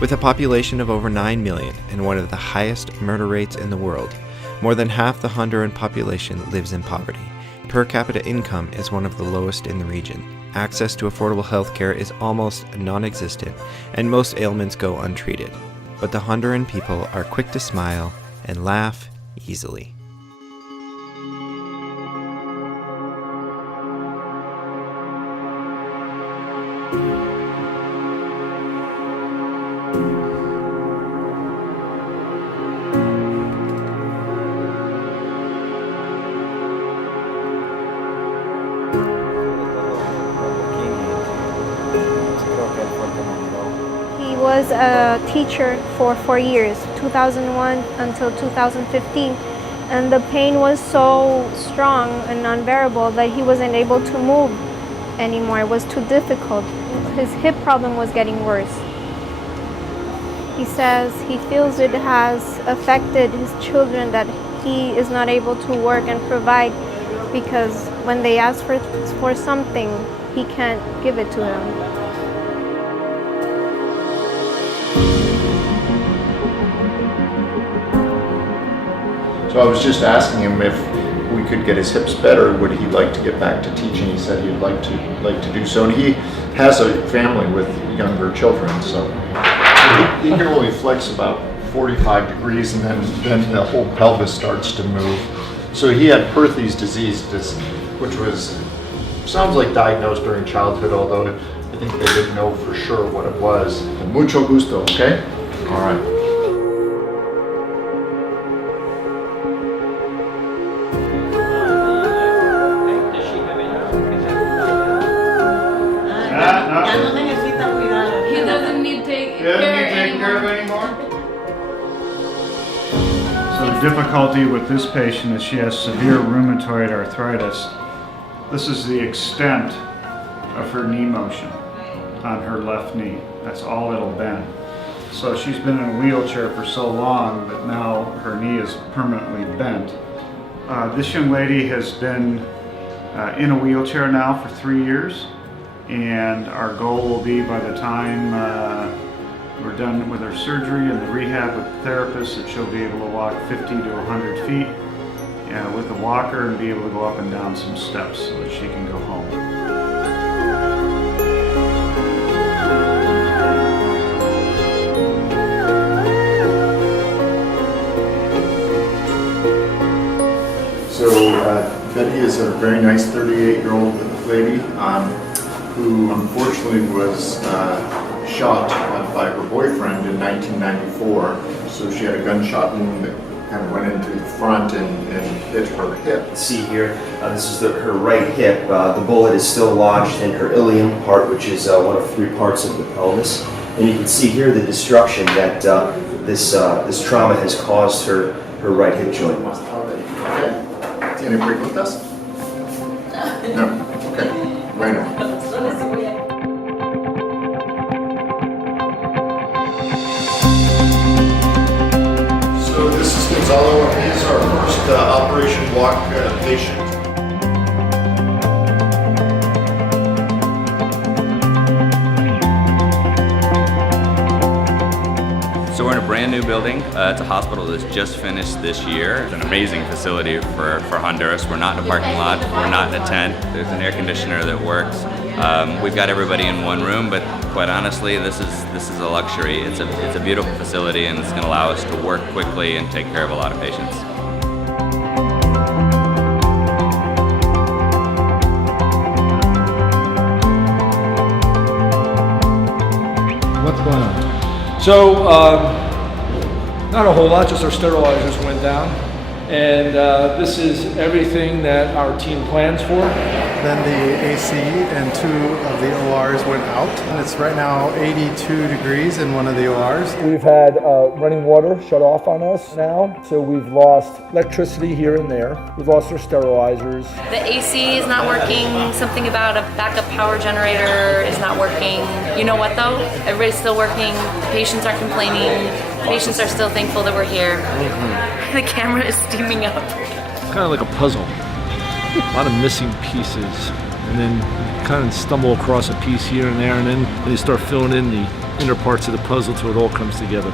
With a population of over 9 million and one of the highest murder rates in the world, more than half the Honduran population lives in poverty. Per capita income is one of the lowest in the region. Access to affordable health care is almost non-existent, and most ailments go untreated. But the Honduran people are quick to smile and laugh easily. He was a teacher for 4 years, 2001 until 2015, and the pain was so strong and unbearable that he wasn't able to move anymore. It was too difficult. His hip problem was getting worse. He says he feels it has affected his children, that he is not able to work and provide because when they ask for something, he can't give it to them. So I was just asking him if we could get his hips better, would he like to get back to teaching? He said he'd like to do so, and he has a family with younger children, so he can only flex about 45 degrees, and then the whole pelvis starts to move. So he had Perthes disease, which sounds like diagnosed during childhood, although I think they didn't know for sure what it was. Mucho gusto, okay? All right. He doesn't need to take care of anymore. So the difficulty with this patient is she has severe rheumatoid arthritis. This is the extent of her knee motion on her left knee. That's all it'll bend. So she's been in a wheelchair for so long that now her knee is permanently bent. This young lady has been in a wheelchair now for 3 years, and our goal will be by the time we're done with her surgery and the rehab with the therapist that she'll be able to walk 50 to 100 feet with a walker and be able to go up and down some steps so that she can go home. So Betty is a very nice 38-year-old lady who unfortunately was shot by her boyfriend in 1994. So she had a gunshot wound that kind of went into the front and hit her hip. See here, this is her right hip. The bullet is still lodged in her ilium part, which is one of 3 parts of the pelvis. And you can see here the destruction that this trauma has caused her right hip joint. Okay. ¿Tiene preguntas? No. Okay. Bueno. So this is Gonzalo, and he is our first operation block patient. So we're in a brand new building. It's a hospital that's just finished this year. It's an amazing facility for Honduras. We're not in a parking lot, we're not in a tent. There's an air conditioner that works. We've got everybody in one room, but quite honestly, this is a luxury. It's a beautiful facility, and it's going to allow us to work quickly and take care of a lot of patients. What's going on? So, not a whole lot, just our sterilizers went down. And this is everything that our team plans for. Then the AC and 2 of the ORs went out. And it's right now 82 degrees in one of the ORs. We've had running water shut off on us now, so we've lost electricity here and there. We've lost our sterilizers. The AC is not working. Something about a backup power generator is not working. You know what though? Everybody's still working. Patients are complaining. Patients are still thankful that we're here. The camera is steaming up. Kind of like a puzzle. A lot of missing pieces. And then you kind of stumble across a piece here and there, and then you start filling in the inner parts of the puzzle till it all comes together.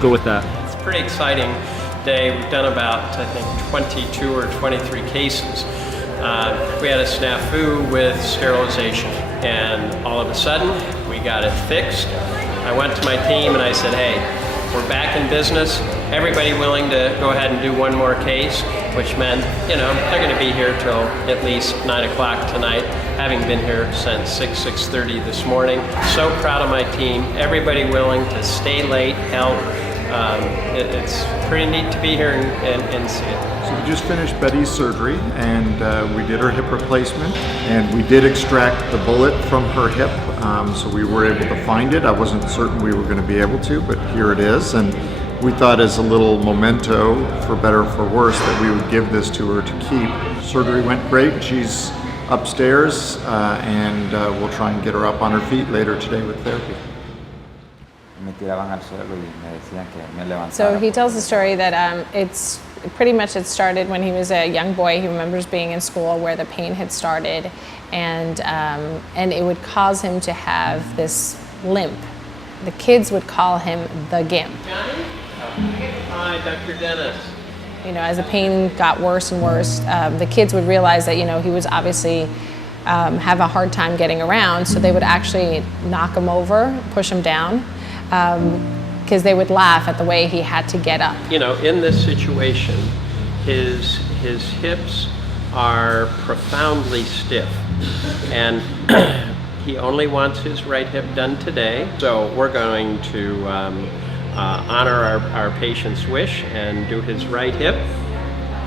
Go with that. It's a pretty exciting day. We've done about, I think, 22 or 23 cases. We had a snafu with sterilization, and all of a sudden, we got it fixed. I went to my team and I said, hey, we're back in business. Everybody willing to go ahead and do one more case, which meant, you know, they're going to be here till at least 9 o'clock tonight, having been here since 6:30 this morning. So proud of my team. Everybody willing to stay late, help. It's pretty neat to be here and see it. So we just finished Betty's surgery, and we did her hip replacement, and we did extract the bullet from her hip, so we were able to find it. I wasn't certain we were going to be able to, but here it is, and we thought as a little memento, for better or for worse, that we would give this to her to keep. Surgery went great. She's upstairs, and we'll try and get her up on her feet later today with therapy. So he tells the story that it's pretty much it started when he was a young boy. He remembers being in school where the pain had started, and it would cause him to have this limp. The kids would call him the Gimp. Johnny? Hi, Dr. Dennis. You know, as the pain got worse and worse, the kids would realize that, you know, he was obviously have a hard time getting around, so they would actually knock him over, push him down, because they would laugh at the way he had to get up. You know, in this situation, his hips are profoundly stiff, and he only wants his right hip done today. So we're going to honor our patient's wish and do his right hip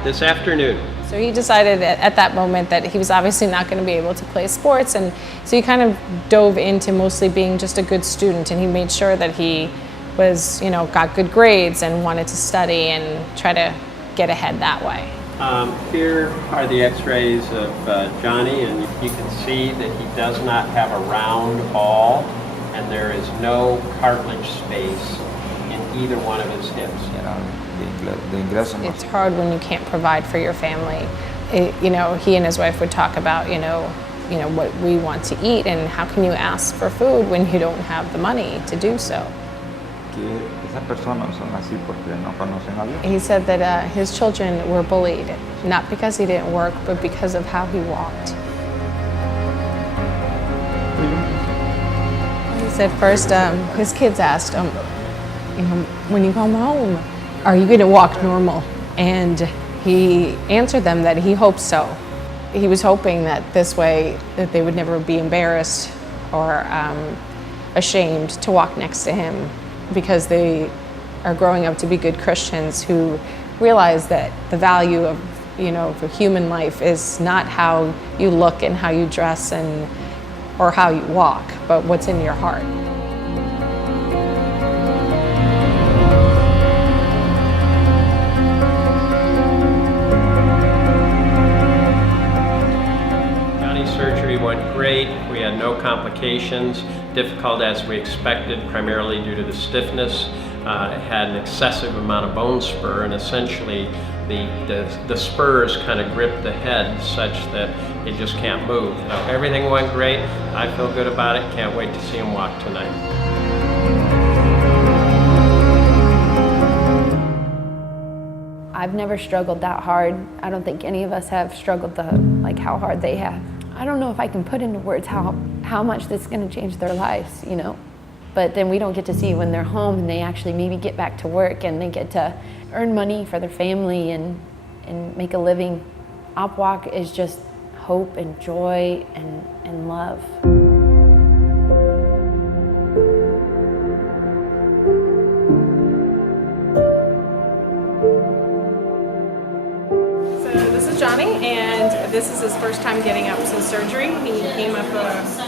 this afternoon. So he decided at that moment that he was obviously not going to be able to play sports, and so he kind of dove into mostly being just a good student, and he made sure that he was, you know, got good grades and wanted to study and try to get ahead that way. Here are the x-rays of Johnny, and you can see that he does not have a round ball, and there is no cartilage space in either one of his hips. It's hard when you can't provide for your family. You know, he and his wife would talk about, you know what we want to eat, and how can you ask for food when you don't have the money to do so. He said that his children were bullied, not because he didn't work, but because of how he walked. He said first, his kids asked him, you know, when you come home, are you going to walk normal? And he answered them that he hoped so. He was hoping that this way that they would never be embarrassed or ashamed to walk next to him, because they are growing up to be good Christians who realize that the value of, you know, for human life is not how you look and how you dress or how you walk, but what's in your heart. Surgery went great. We had no complications, difficult as we expected, primarily due to the stiffness. It had an excessive amount of bone spur, and essentially the spurs kind of grip the head such that it just can't move. So everything went great. I feel good about it. Can't wait to see him walk tonight. I've never struggled that hard. I don't think any of us have struggled like how hard they have. I don't know if I can put into words how much this is going to change their lives, you know. But then we don't get to see when they're home and they actually maybe get back to work and they get to earn money for their family and make a living. OpWalk is just hope and joy and love. this is Johnny, and this is his first time getting up since surgery. He came up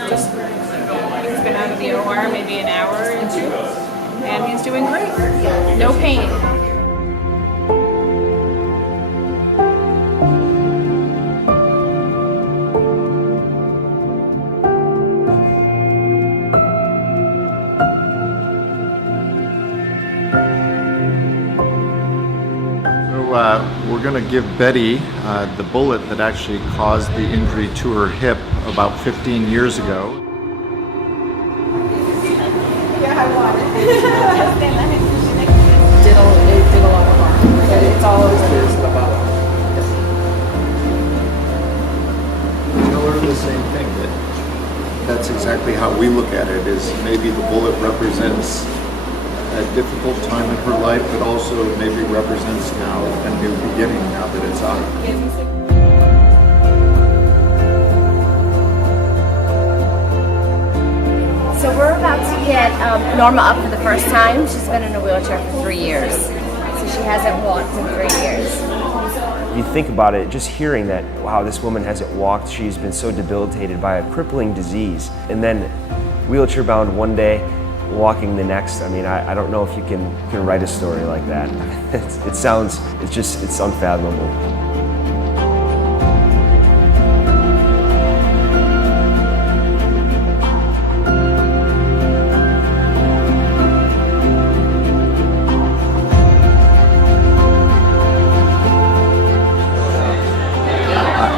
he's been out of the OR maybe an hour or two, and he's doing great. No pain. We're going to give Betty the bullet that actually caused the injury to her hip about 15 years ago. Yeah, I want it. It did a lot of harm. It's always the bottom. Tell her the same thing, that that's exactly how we look at it, is maybe the bullet represents a difficult time in her life, but also maybe represents now a new beginning now that it's out. So we're about to get Norma up for the first time. She's been in a wheelchair for 3 years. So she hasn't walked in 3 years. You think about it, just hearing that, wow, this woman hasn't walked, she's been so debilitated by a crippling disease, and then wheelchair bound one day, walking the next. I mean, I don't know if you can write a story like that. It's unfathomable.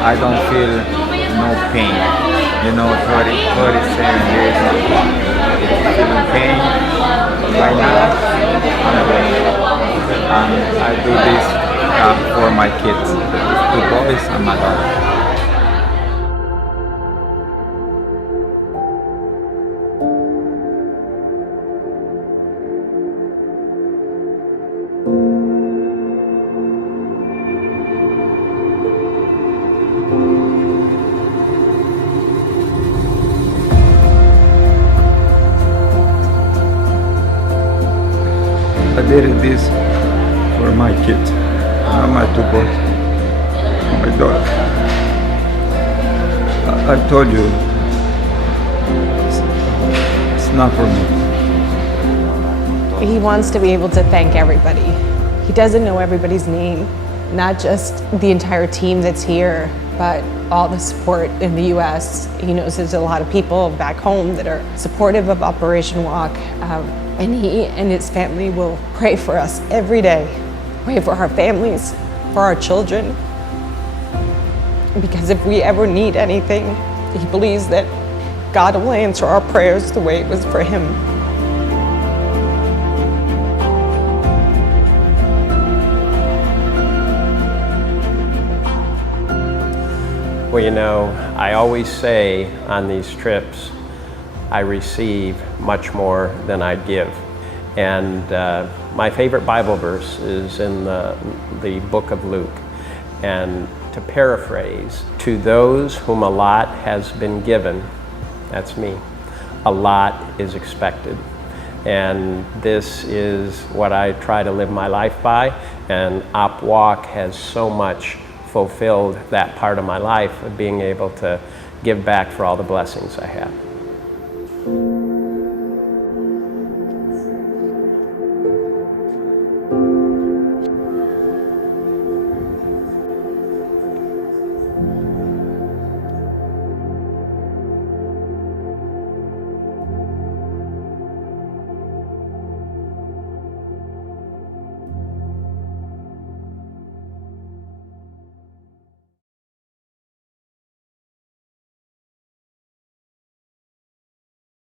I don't feel no pain. You know, 37 years. Feeling pain right now. And I do this for my kids, 2 boys and my daughter. I did this for my kids, not my 2 boys, my daughter. I told you, it's not for me. He wants to be able to thank everybody. He doesn't know everybody's name, not just the entire team that's here, but all the support in the US. He knows there's a lot of people back home that are supportive of Operation Walk. And he and his family will pray for us every day. Pray for our families, for our children. Because if we ever need anything, he believes that God will answer our prayers the way it was for him. Well, you know, I always say on these trips, I receive much more than I give. And my favorite Bible verse is in the book of Luke. And to paraphrase, to those whom a lot has been given, that's me, a lot is expected. And this is what I try to live my life by. And Op Walk has so much fulfilled that part of my life of being able to give back for all the blessings I have.